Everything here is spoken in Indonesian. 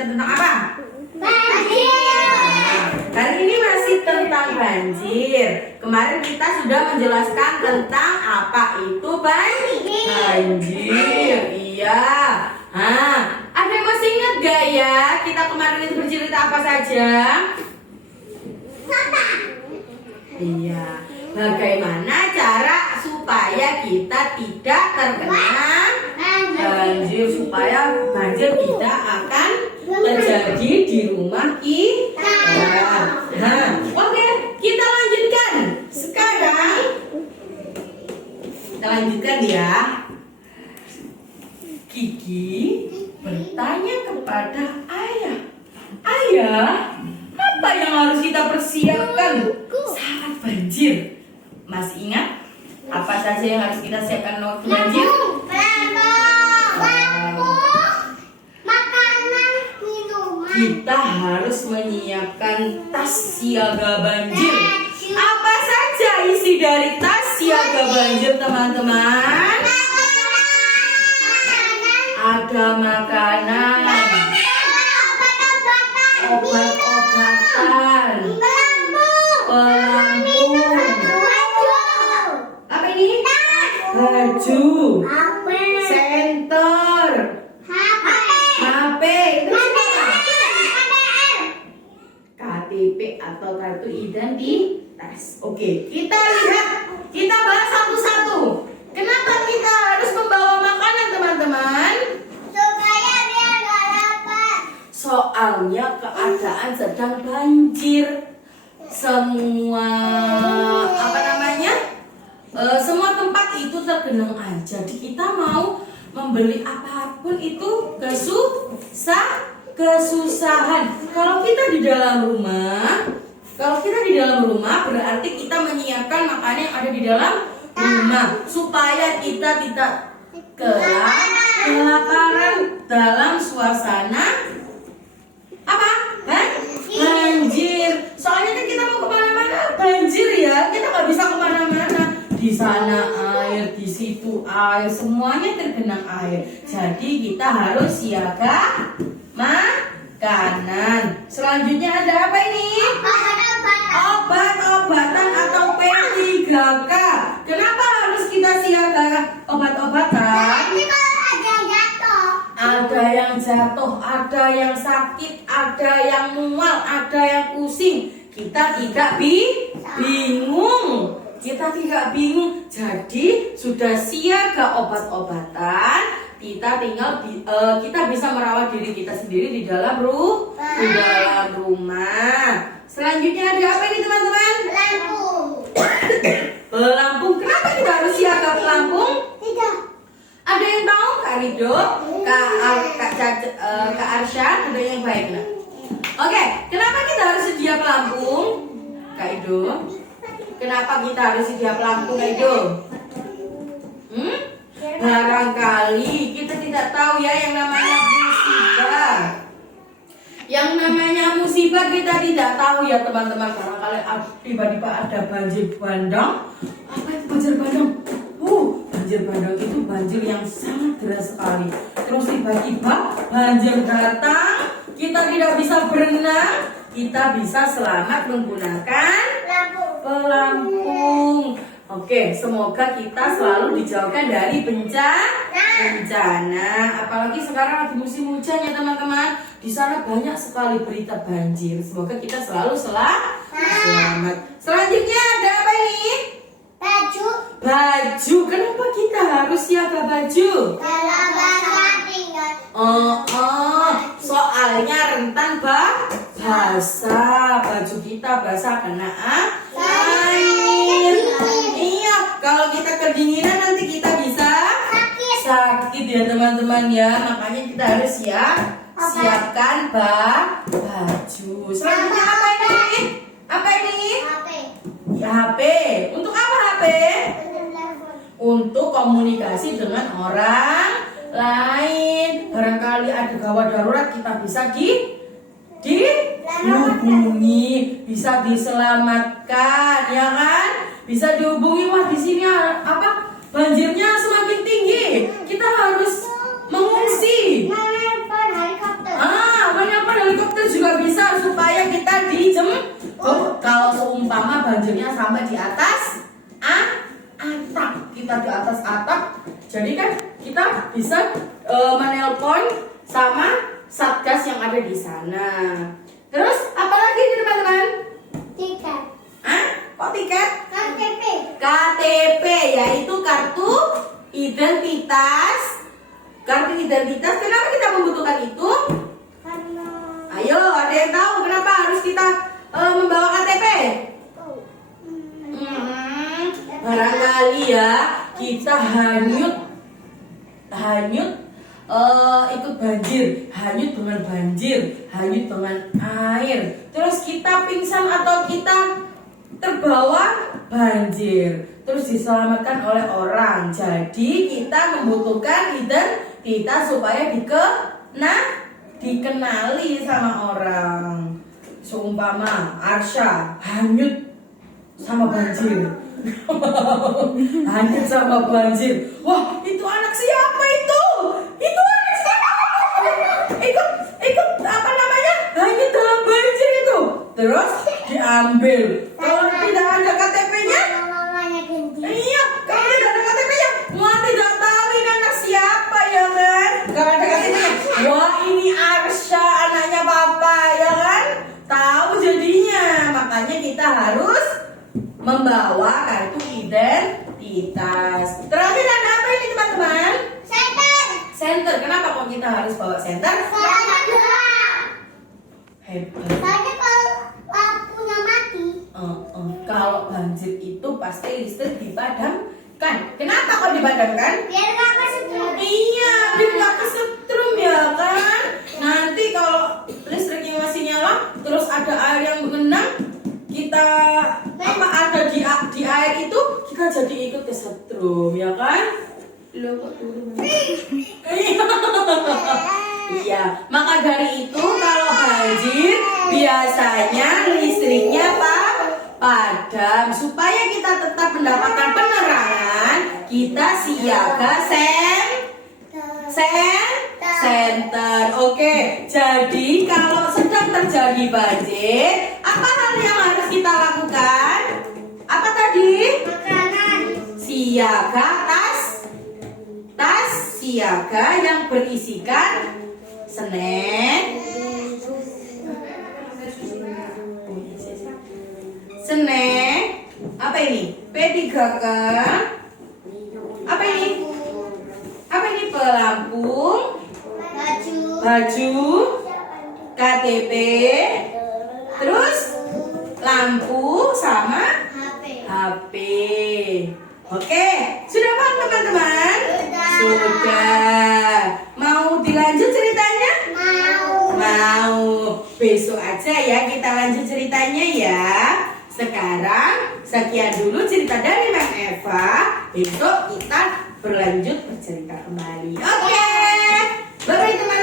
kita tentang apa? Banjir. Hari ini masih tentang banjir. Kemarin kita sudah menjelaskan tentang apa itu banjir. Iya. Ada yang masih ingat gak ya? Kita kemarin itu bercerita apa saja? Iya. Bagaimana cara supaya kita tidak terkena banjir, supaya banjir tidak akan terjadi di rumah kita. Oke, kita lanjutkan. Sekarang kita lanjutkan ya. Gigi bertanya kepada ayah, "Ayah, apa yang harus kita persiapkan saat banjir?" Masih ingat apa saja yang harus kita siapkan waktu banjir? Makanan, minuman. Kita harus menyiapkan tas siaga banjir. Apa saja isi dari tas siaga banjir, teman-teman? Ada makanan, obat-obatan, pelampung, apa ini? Baju, senter, HP, KTP atau kartu identitas. Oke, kita lihat, kita bahas satu-satu. Kenapa kita harus membawa makanan, teman-teman? Supaya dia gak lapar. Soalnya keadaan sedang banjir. Semua semua tempat itu tergenang air. Jadi kita mau membeli apapun itu kesusahan. Kalau kita di dalam rumah berarti kita menyiapkan makanan yang ada di dalam rumah supaya kita tidak kelaparan dalam suasana apa? Banjir. Soalnya kan kita mau kemana-mana banjir ya, kita nggak bisa kemana-mana. Di sana air, di situ air, semuanya tergenang air. Jadi kita harus siaga makanan. Selanjutnya ada apa ini? Obat-obatan atau P3K. Kenapa harus kita siaga obat-obatan? Ada yang jatuh, ada yang sakit, ada yang mual, ada yang pusing. Kita tidak bingung. Jadi sudah siaga obat-obatan. Kita bisa merawat diri kita sendiri di dalam rumah. Selanjutnya ada apa ini, teman-teman? Pelampung. Kenapa kita harus siaga pelampung? Tidak. Ada yang tahu? Kak Rido, Kak Arsya, ada yang baik nak? Oke, kenapa kita harus sedia pelampung? Kak Ido, kenapa kita harus sedia pelampung, Kak Ido? Barangkali kita tidak tahu ya yang namanya musibah. Yang namanya musibah kita tidak tahu ya teman-teman. Barangkali tiba-tiba ada banjir bandang. Apa itu banjir bandang? Banjir bandang itu banjir yang sangat deras sekali. Terus tiba-tiba banjir datang, kita tidak bisa berenang, kita bisa selamat menggunakan pelampung. Oke, semoga kita selalu dijauhkan dari bencana. Apalagi sekarang lagi musim hujan ya teman-teman. Di sana banyak sekali berita banjir. Semoga kita selalu selamat. Selanjutnya ada apa ini? Baju. Kenapa kita harus siaga baju? Kalau tinggal. Soalnya rentan basah. Baju kita basah kena air. Iya, kalau kita kedinginan nanti kita bisa sakit ya teman-teman ya. Makanya kita harus siapkan baju. Selanjutnya apa ini? HP. Untuk apa HP? Untuk komunikasi dengan orang lain. Barangkali ada gawat darurat, kita bisa dihubungi, bisa diselamatkan, ya kan? Bisa dihubungi. Wah, di sini apa? Banjirnya semakin tinggi. Kita harus mengungsi. Menyalakan helikopter. Menyalakan Kalau seumpama banjirnya sampai di atas atap, kita di atas atap, jadi kan kita bisa menelpon sama satgas yang ada di sana. Terus apa lagi teman-teman? Tiket. Kok tiket? KTP. KTP yaitu kartu identitas. Kartu identitas, kenapa kita membutuhkan itu? Karena Ayo, ada yang tahu kenapa harus kita membawa KTP? Barangkali ya kita hanyut ikut banjir, hanyut dengan banjir, hanyut dengan air. Terus kita pingsan atau kita terbawa banjir, terus diselamatkan oleh orang. Jadi kita membutuhkan identitas supaya dikenali sama orang. Seumpama Arsya hanyut sama banjir. Hanyut sama banjir. Wah, itu anak siapa itu? Itu anak siapa? Ikut apa namanya? Hanyut dalam banjir itu. Terus diambil. Kalau tidak ada KTP-nya, mamanya ganti. iya, kalau tidak ada KTP-nya, wah tidak tahu ini anak siapa ya kan? Kalau ada KTP-nya, wah ini Arsya anaknya papa ya kan? Tahu jadinya, makanya kita harus membawa kartu identitas. Terakhir ada apa ini teman-teman? Senter. Kenapa kok kita harus bawa senter? Hebat. Soalnya kalau lampunya mati, Kalau banjir itu pasti listrik dipadamkan. Kenapa kok dipadamkan? biar nggak kesetrum. Iya, biar nggak kesetrum ya kan. Nanti kalau listriknya masih nyala, terus ada air yang mengenang, kita ada di air itu, kita jadi ikut kesetrum ya kan? Loh kok turun? Iya, maka dari itu kalau banjir biasanya listriknya padam. Supaya kita tetap mendapatkan penerangan, kita siaga senter. Oke, jadi kalau sedang terjadi banjir, apa hal yang harus kita lakukan? Apa tadi? Makanan. Siaga tas siaga yang berisikan snack, apa ini? P3K, apa ini? Apa ini? Pelampung, baju, KTP, terus lampu sama HP. Oke, sudah paham teman-teman? Sudah. Mau dilanjut ceritanya? Mau. Besok aja ya kita lanjut ceritanya ya. Sekarang sekian dulu cerita dari Mam Eva. Besok kita berlanjut bercerita kembali. Oke. Bye-bye teman-teman.